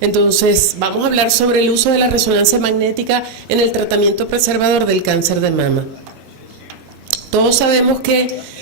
Entonces, vamos a hablar sobre el uso de la resonancia magnética en el tratamiento preservador del cáncer de mama. Todos sabemos que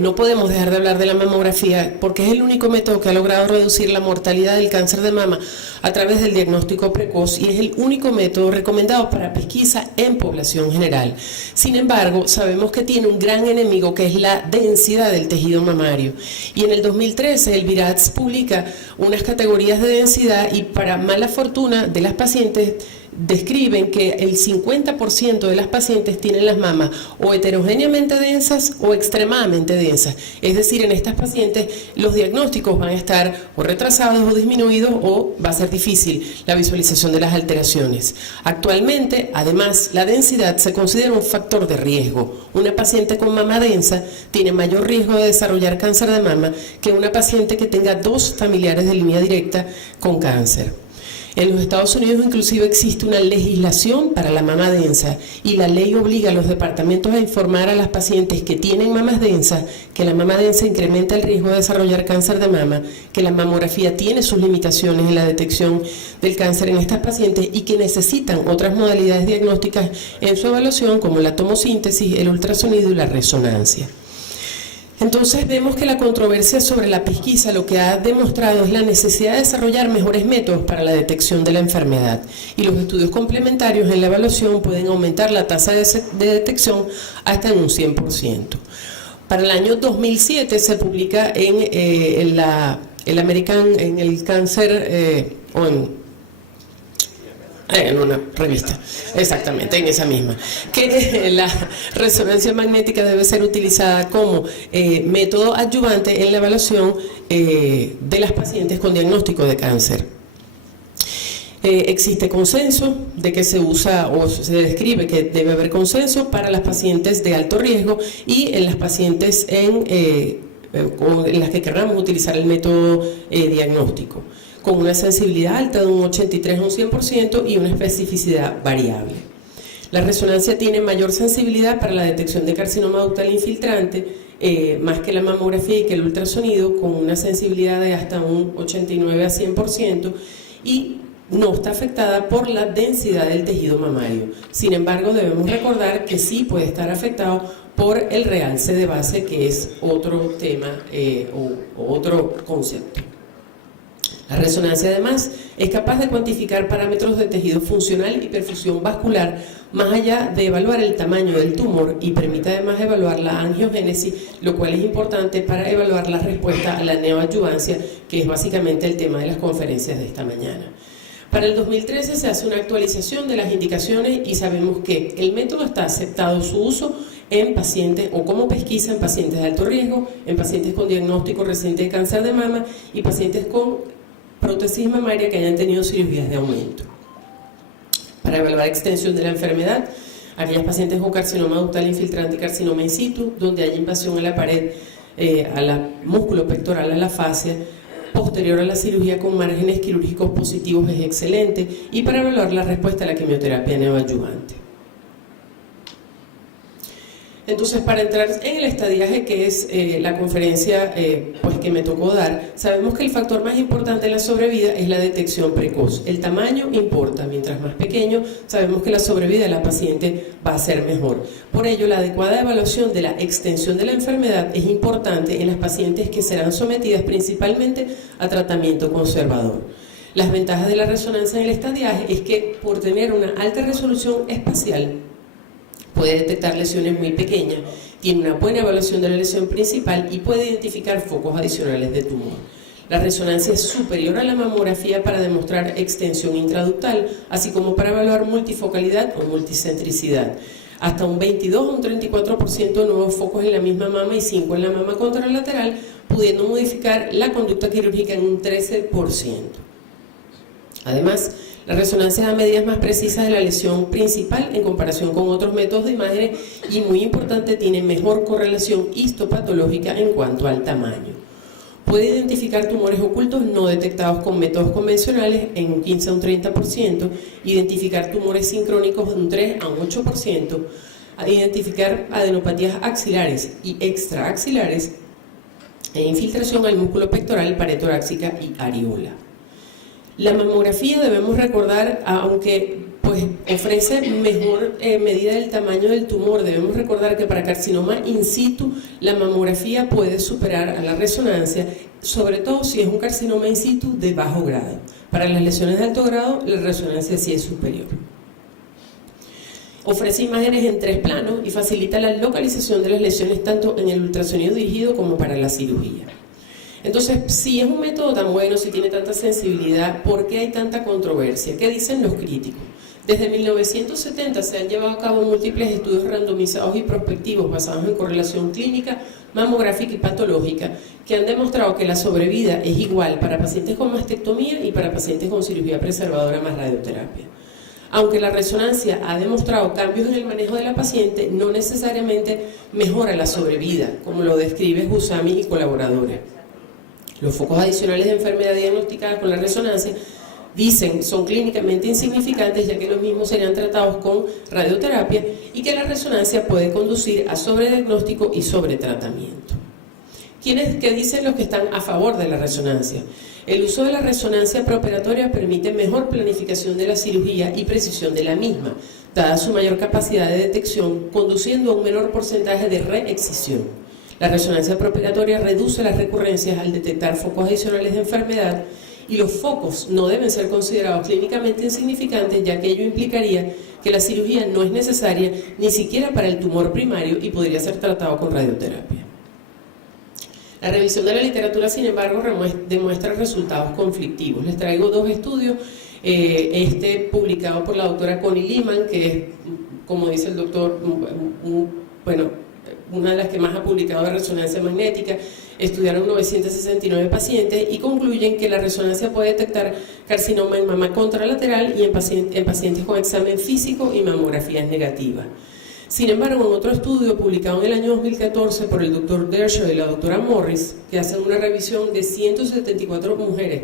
no podemos dejar de hablar de la mamografía porque es el único método que ha logrado reducir la mortalidad del cáncer de mama a través del diagnóstico precoz y es el único método recomendado para pesquisa en población general. Sin embargo, sabemos que tiene un gran enemigo que es la densidad del tejido mamario. Y en el 2013 el VIRATS publica unas categorías de densidad y para mala fortuna de las pacientes describen que el 50% de las pacientes tienen las mamas o heterogéneamente densas o extremadamente densas. Es decir, en estas pacientes los diagnósticos van a estar o retrasados o disminuidos o va a ser difícil la visualización de las alteraciones. Actualmente, además, la densidad se considera un factor de riesgo. Una paciente con mama densa tiene mayor riesgo de desarrollar cáncer de mama que una paciente que tenga dos familiares de línea directa con cáncer. En los Estados Unidos inclusive existe una legislación para la mama densa y la ley obliga a los departamentos a informar a las pacientes que tienen mamas densas que la mama densa incrementa el riesgo de desarrollar cáncer de mama, que la mamografía tiene sus limitaciones en la detección del cáncer en estas pacientes y que necesitan otras modalidades diagnósticas en su evaluación como la tomosíntesis, el ultrasonido y la resonancia. Entonces vemos que la controversia sobre la pesquisa lo que ha demostrado es la necesidad de desarrollar mejores métodos para la detección de la enfermedad y los estudios complementarios en la evaluación pueden aumentar la tasa de detección hasta en un 100%. Para el año 2007 se publica en el Cáncer en una revista, exactamente, en esa misma, que la resonancia magnética debe ser utilizada como método adyuvante en la evaluación de las pacientes con diagnóstico de cáncer. Existe consenso de que se usa o se describe que debe haber consenso para las pacientes de alto riesgo y en las pacientes en las que queramos utilizar el método diagnóstico, con una sensibilidad alta de un 83 a un 100% y una especificidad variable. La resonancia tiene mayor sensibilidad para la detección de carcinoma ductal infiltrante, más que la mamografía y que el ultrasonido, con una sensibilidad de hasta un 89 a 100% y no está afectada por la densidad del tejido mamario. Sin embargo, debemos recordar que sí puede estar afectado por el realce de base, que es otro tema o otro concepto. La resonancia además es capaz de cuantificar parámetros de tejido funcional y perfusión vascular más allá de evaluar el tamaño del tumor y permite además evaluar la angiogénesis, lo cual es importante para evaluar la respuesta a la neoadyuvancia, que es básicamente el tema de las conferencias de esta mañana. Para el 2013 se hace una actualización de las indicaciones y sabemos que el método está aceptado su uso en pacientes o como pesquisa en pacientes de alto riesgo, en pacientes con diagnóstico reciente de cáncer de mama y pacientes con prótesis mamaria que hayan tenido cirugías de aumento. Para evaluar extensión de la enfermedad, aquellas pacientes con carcinoma ductal infiltrante y carcinoma in situ, donde haya invasión a la pared, al músculo pectoral, a la fascia, posterior a la cirugía con márgenes quirúrgicos positivos es excelente, y para evaluar la respuesta a la quimioterapia neoadyuvante. Entonces, para entrar en el estadiaje, que es la conferencia pues que me tocó dar, sabemos que el factor más importante en la sobrevida es la detección precoz. El tamaño importa, mientras más pequeño, sabemos que la sobrevida de la paciente va a ser mejor. Por ello, la adecuada evaluación de la extensión de la enfermedad es importante en las pacientes que serán sometidas principalmente a tratamiento conservador. Las ventajas de la resonancia en el estadiaje es que, por tener una alta resolución espacial, puede detectar lesiones muy pequeñas, tiene una buena evaluación de la lesión principal y puede identificar focos adicionales de tumor. La resonancia es superior a la mamografía para demostrar extensión intraductal, así como para evaluar multifocalidad o multicentricidad. Hasta un 22 o un 34% de nuevos focos en la misma mama y 5 en la mama contralateral, pudiendo modificar la conducta quirúrgica en un 13%. Además, la resonancia da medidas más precisas de la lesión principal en comparación con otros métodos de imágenes y, muy importante, tiene mejor correlación histopatológica en cuanto al tamaño. Puede identificar tumores ocultos no detectados con métodos convencionales en un 15 a un 30%, identificar tumores sincrónicos de un 3 a un 8%, identificar adenopatías axilares y extraaxilares e infiltración al músculo pectoral, pared torácica y areola. La mamografía, debemos recordar, aunque pues ofrece mejor medida del tamaño del tumor, debemos recordar que para carcinoma in situ la mamografía puede superar a la resonancia, sobre todo si es un carcinoma in situ de bajo grado. Para las lesiones de alto grado, la resonancia sí es superior. Ofrece imágenes en 3 planos y facilita la localización de las lesiones tanto en el ultrasonido dirigido como para la cirugía. Entonces, si es un método tan bueno, si tiene tanta sensibilidad, ¿por qué hay tanta controversia? ¿Qué dicen los críticos? Desde 1970 se han llevado a cabo múltiples estudios randomizados y prospectivos basados en correlación clínica, mamográfica y patológica que han demostrado que la sobrevida es igual para pacientes con mastectomía y para pacientes con cirugía preservadora más radioterapia. Aunque la resonancia ha demostrado cambios en el manejo de la paciente, no necesariamente mejora la sobrevida, como lo describe Husami y colaboradores. Los focos adicionales de enfermedad diagnosticada con la resonancia dicen son clínicamente insignificantes, ya que los mismos serían tratados con radioterapia y que la resonancia puede conducir a sobrediagnóstico y sobretratamiento. ¿Qué dicen los que están a favor de la resonancia? El uso de la resonancia preoperatoria permite mejor planificación de la cirugía y precisión de la misma, dada su mayor capacidad de detección, conduciendo a un menor porcentaje de reexcisión. La resonancia preoperatoria reduce las recurrencias al detectar focos adicionales de enfermedad y los focos no deben ser considerados clínicamente insignificantes, ya que ello implicaría que la cirugía no es necesaria ni siquiera para el tumor primario y podría ser tratado con radioterapia. La revisión de la literatura, sin embargo, demuestra resultados conflictivos. Les traigo 2 estudios, publicado por la doctora Connie Lehman, que es, como dice el doctor, una de las que más ha publicado de resonancia magnética. Estudiaron 969 pacientes y concluyen que la resonancia puede detectar carcinoma en mama contralateral y en pacientes con examen físico y mamografías negativas. Sin embargo, en otro estudio publicado en el año 2014 por el doctor Dershow y la doctora Morris, que hacen una revisión de 174 mujeres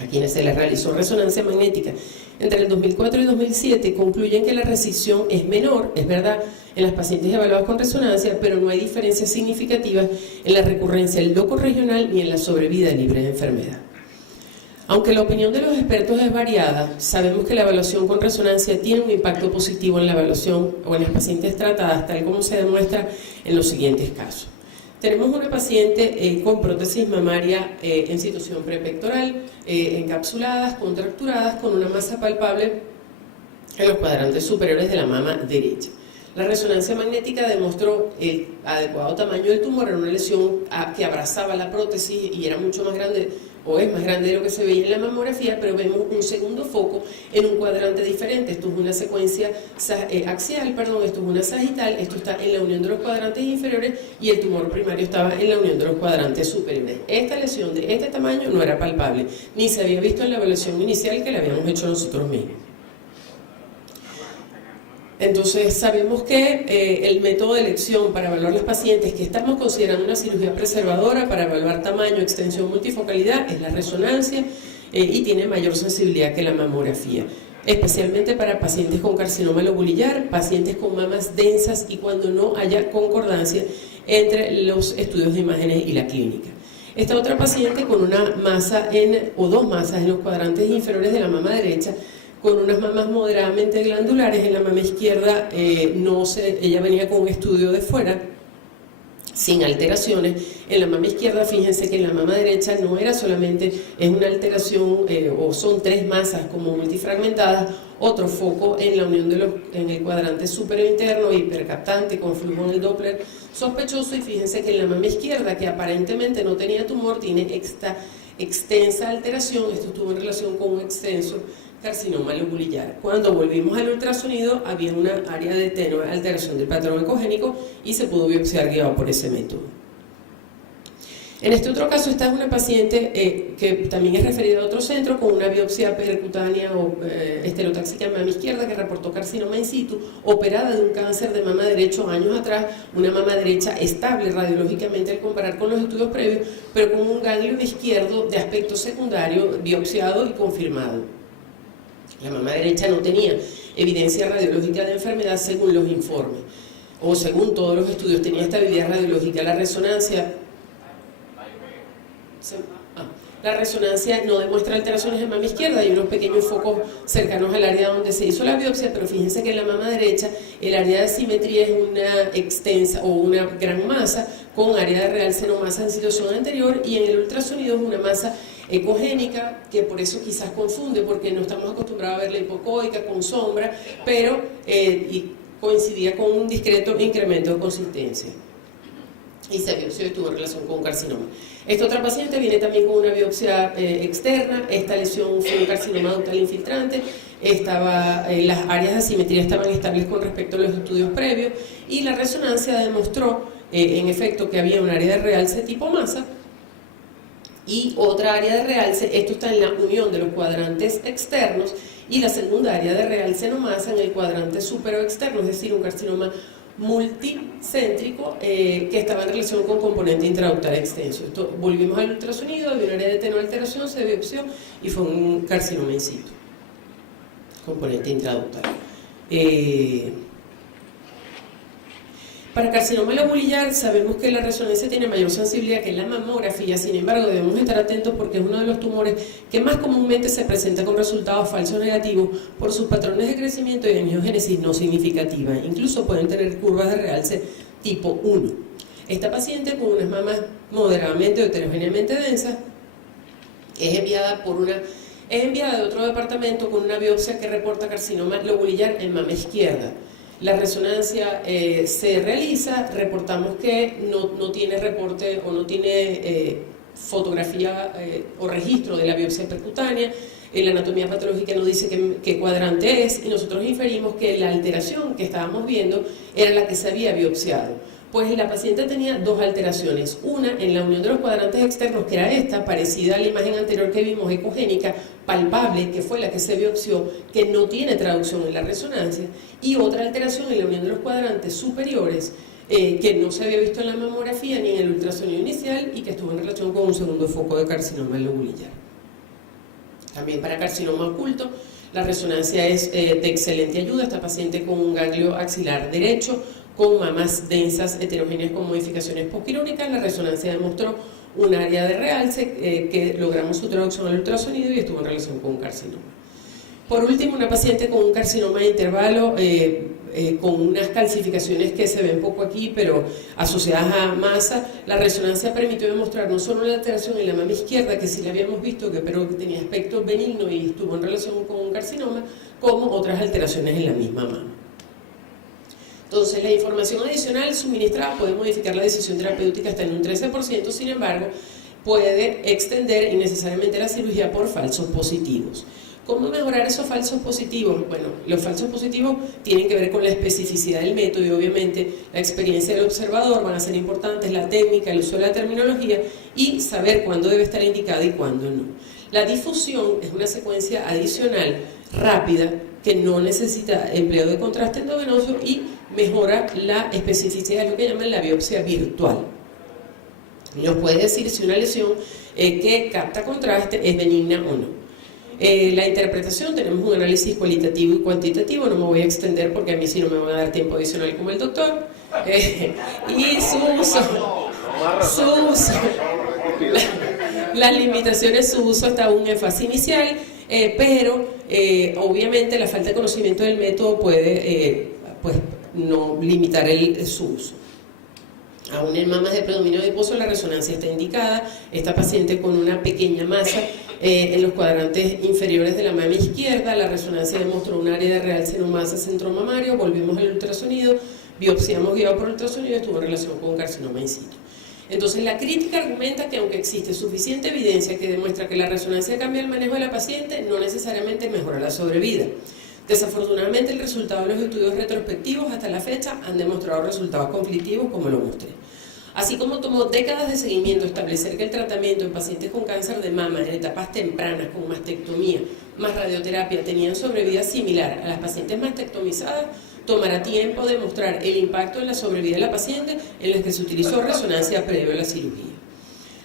a quienes se les realizó resonancia magnética entre el 2004 y 2007, concluyen que la resección es menor, es verdad, en las pacientes evaluadas con resonancia, pero no hay diferencias significativas en la recurrencia del loco regional ni en la sobrevida libre de enfermedad. Aunque la opinión de los expertos es variada, sabemos que la evaluación con resonancia tiene un impacto positivo en la evaluación o en las pacientes tratadas, tal como se demuestra en los siguientes casos. Tenemos una paciente con prótesis mamaria en situación prepectoral, encapsuladas, contracturadas, con una masa palpable en los cuadrantes superiores de la mama derecha. La resonancia magnética demostró el adecuado tamaño del tumor en una lesión que abrazaba la prótesis y era mucho más grande, o es más grande de lo que se veía en la mamografía, pero vemos un segundo foco en un cuadrante diferente. Esto es una secuencia axial, esto es una sagital, esto está en la unión de los cuadrantes inferiores y el tumor primario estaba en la unión de los cuadrantes superiores. Esta lesión de este tamaño no era palpable, ni se había visto en la evaluación inicial que la habíamos hecho nosotros mismos. Entonces sabemos que el método de elección para evaluar las pacientes que estamos considerando una cirugía preservadora para evaluar tamaño, extensión, multifocalidad es la resonancia y tiene mayor sensibilidad que la mamografía, especialmente para pacientes con carcinoma lobulillar, pacientes con mamas densas y cuando no haya concordancia entre los estudios de imágenes y la clínica. Esta otra paciente con una masa o 2 masas en los cuadrantes inferiores de la mama derecha, con unas mamas moderadamente glandulares. En la mama izquierda ella venía con un estudio de fuera sin alteraciones. En la mama izquierda, fíjense que en la mama derecha no era solamente, es una alteración o son 3 masas como multifragmentadas, otro foco en la unión en el cuadrante superior interno hipercaptante con flujo en el Doppler sospechoso, y fíjense que en la mama izquierda, que aparentemente no tenía tumor, tiene esta extensa alteración. Esto estuvo en relación con un extenso carcinoma lobulillar. Cuando volvimos al ultrasonido había una área de tenue alteración del patrón ecogénico y se pudo biopsiar guiado por ese método. En este otro caso, esta es una paciente que también es referida a otro centro con una biopsia percutánea o estereotáxica en mama izquierda que reportó carcinoma in situ, operada de un cáncer de mama derecho años atrás, una mama derecha estable radiológicamente al comparar con los estudios previos, pero con un ganglio izquierdo de aspecto secundario biopsiado y confirmado. La mama derecha no tenía evidencia radiológica de enfermedad según los informes, o según todos los estudios, tenía estabilidad radiológica. La resonancia La resonancia no demuestra alteraciones en mama izquierda, hay unos pequeños focos cercanos al área donde se hizo la biopsia, pero fíjense que en la mama derecha el área de asimetría es una extensa o una gran masa con área de real senomasa en situación anterior, y en el ultrasonido es una masa ecogénica, que por eso quizás confunde, porque no estamos acostumbrados a ver la hipocoica con sombra, pero y coincidía con un discreto incremento de consistencia. Y se biopsió y tuvo relación con un carcinoma. Esta otra paciente viene también con una biopsia externa. Esta lesión fue un carcinoma ductal infiltrante. Las áreas de asimetría estaban estables con respecto a los estudios previos, y la resonancia demostró en efecto que había un área de realce tipo masa y otra área de realce. Esto está en la unión de los cuadrantes externos, y la segunda área de realce no masa en el cuadrante superior externo, es decir, un carcinoma multicéntrico que estaba en relación con componente intraductal extenso. Esto, volvimos al ultrasonido, había un área de tenoalteración, se biopsió y fue un carcinoma in situ, componente intraductal. Para carcinoma lobulillar sabemos que la resonancia tiene mayor sensibilidad que la mamografía, sin embargo debemos estar atentos porque es uno de los tumores que más comúnmente se presenta con resultados falsos negativos por sus patrones de crecimiento y angiogénesis no significativa. Incluso pueden tener curvas de realce tipo 1. Esta paciente con unas mamas moderadamente o heterogéneamente densas es enviada de otro departamento con una biopsia que reporta carcinoma lobulillar en mama izquierda. La resonancia se realiza, reportamos que no tiene reporte o no tiene fotografía o registro de la biopsia percutánea. La anatomía patológica nos dice qué cuadrante es, y nosotros inferimos que la alteración que estábamos viendo era la que se había biopsiado. Pues la paciente tenía dos alteraciones, una en la unión de los cuadrantes externos, que era esta, parecida a la imagen anterior que vimos, ecogénica, palpable, que fue la que se biopsió, que no tiene traducción en la resonancia, y otra alteración en la unión de los cuadrantes superiores, que no se había visto en la mamografía ni en el ultrasonido inicial, y que estuvo en relación con un segundo foco de carcinoma lobulillar. También para carcinoma oculto, la resonancia es de excelente ayuda. Esta paciente con un ganglio axilar derecho, con mamas densas heterogéneas con modificaciones postquirúrgicas, la resonancia demostró un área de realce que logramos su traducción al ultrasonido y estuvo en relación con un carcinoma. Por último, una paciente con un carcinoma de intervalo con unas calcificaciones que se ven poco aquí, pero asociadas a masa. La resonancia permitió demostrar no solo la alteración en la mama izquierda, que sí la habíamos visto, pero que tenía aspecto benigno y estuvo en relación con un carcinoma, como otras alteraciones en la misma mama. Entonces, la información adicional suministrada puede modificar la decisión terapéutica hasta en un 13%, sin embargo, puede extender innecesariamente la cirugía por falsos positivos. ¿Cómo mejorar esos falsos positivos? Bueno, los falsos positivos tienen que ver con la especificidad del método y obviamente la experiencia del observador, van a ser importantes la técnica, el uso de la terminología y saber cuándo debe estar indicada y cuándo no. La difusión es una secuencia adicional, rápida, que no necesita empleo de contraste endovenoso y mejora la especificidad de lo que llaman la biopsia virtual. Nos puede decir si una lesión que capta contraste es benigna o no. La interpretación, tenemos un análisis cualitativo y cuantitativo, no me voy a extender porque a mí sí no me va a dar tiempo adicional como el doctor. Y su uso, las limitaciones, su uso hasta un fase inicial, pero obviamente la falta de conocimiento del método puede pues, no limitar su uso. Aún en mamas de predominio adiposo la resonancia está indicada. Esta paciente con una pequeña masa en los cuadrantes inferiores de la mama izquierda, la resonancia demostró un área de real senomasa centromamario, volvimos al ultrasonido, biopsiamos guiado por ultrasonido y estuvo en relación con un carcinoma in situ. Entonces la crítica argumenta que aunque existe suficiente evidencia que demuestra que la resonancia cambia el manejo de la paciente, no necesariamente mejora la sobrevida. Desafortunadamente el resultado de los estudios retrospectivos hasta la fecha han demostrado resultados conflictivos como lo mostré. Así como tomó décadas de seguimiento establecer que el tratamiento en pacientes con cáncer de mama en etapas tempranas con mastectomía más radioterapia tenían sobrevida similar a las pacientes mastectomizadas, tomará tiempo demostrar el impacto en la sobrevida de la paciente en las que se utilizó resonancia previo a la cirugía.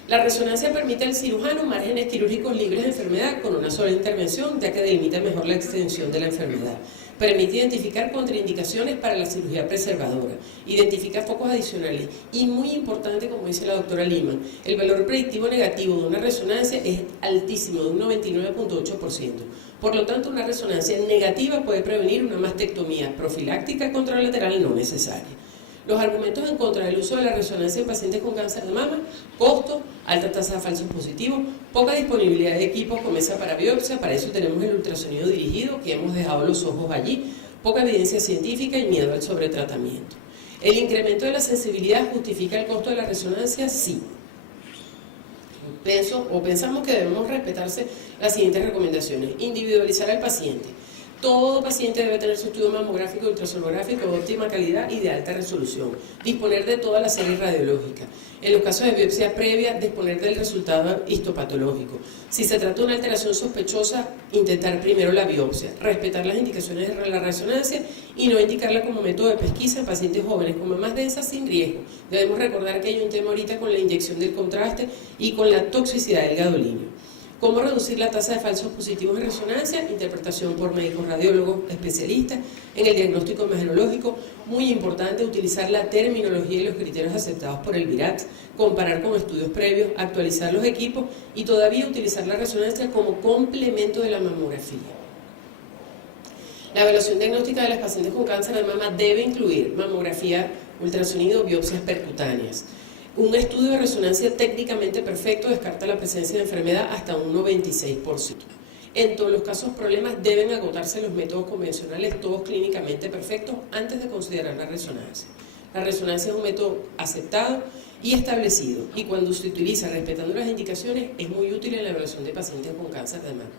La resonancia permite al cirujano márgenes quirúrgicos libres de enfermedad con una sola intervención, ya que delimita mejor la extensión de la enfermedad. Permite identificar contraindicaciones para la cirugía preservadora, identifica focos adicionales y, muy importante, como dice la doctora Lehmann, el valor predictivo negativo de una resonancia es altísimo, de un 99.8%. Por lo tanto, una resonancia negativa puede prevenir una mastectomía profiláctica contralateral no necesaria. Los argumentos en contra del uso de la resonancia en pacientes con cáncer de mama: costo, alta tasa de falsos positivos, poca disponibilidad de equipos con mesa para biopsia, para eso tenemos el ultrasonido dirigido, que hemos dejado los ojos allí, poca evidencia científica y miedo al sobretratamiento. ¿El incremento de la sensibilidad justifica el costo de la resonancia? Sí. Pensamos que debemos respetarse las siguientes recomendaciones. Individualizar al paciente. Todo paciente debe tener su estudio mamográfico y ultrasonográfico de óptima calidad y de alta resolución. Disponer de toda la serie radiológica. En los casos de biopsia previa, disponer del resultado histopatológico. Si se trata de una alteración sospechosa, intentar primero la biopsia. Respetar las indicaciones de la resonancia y no indicarla como método de pesquisa en pacientes jóvenes con mamas densas sin riesgo. Debemos recordar que hay un tema ahorita con la inyección del contraste y con la toxicidad del gadolinio. ¿Cómo reducir la tasa de falsos positivos en resonancia? Interpretación por médicos radiólogos especialistas. En el diagnóstico imagenológico, muy importante utilizar la terminología y los criterios aceptados por el VIRAT, comparar con estudios previos, actualizar los equipos y todavía utilizar la resonancia como complemento de la mamografía. La evaluación diagnóstica de las pacientes con cáncer de mama debe incluir mamografía, ultrasonido, biopsias percutáneas. Un estudio de resonancia técnicamente perfecto descarta la presencia de enfermedad hasta un 96%. En todos los casos problemas deben agotarse los métodos convencionales, todos clínicamente perfectos, antes de considerar la resonancia. La resonancia es un método aceptado y establecido, y cuando se utiliza respetando las indicaciones es muy útil en la evaluación de pacientes con cáncer de mama.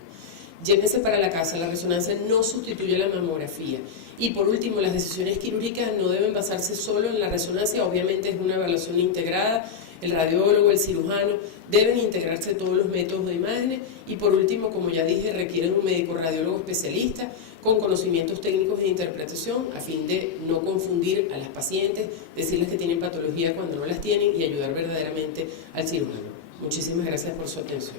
Llévense para la casa, la resonancia no sustituye la mamografía. Y por último, las decisiones quirúrgicas no deben basarse solo en la resonancia, obviamente es una evaluación integrada, el radiólogo, el cirujano, deben integrarse todos los métodos de imágenes y por último, como ya dije, requieren un médico radiólogo especialista con conocimientos técnicos de interpretación a fin de no confundir a las pacientes, decirles que tienen patología cuando no las tienen y ayudar verdaderamente al cirujano. Muchísimas gracias por su atención.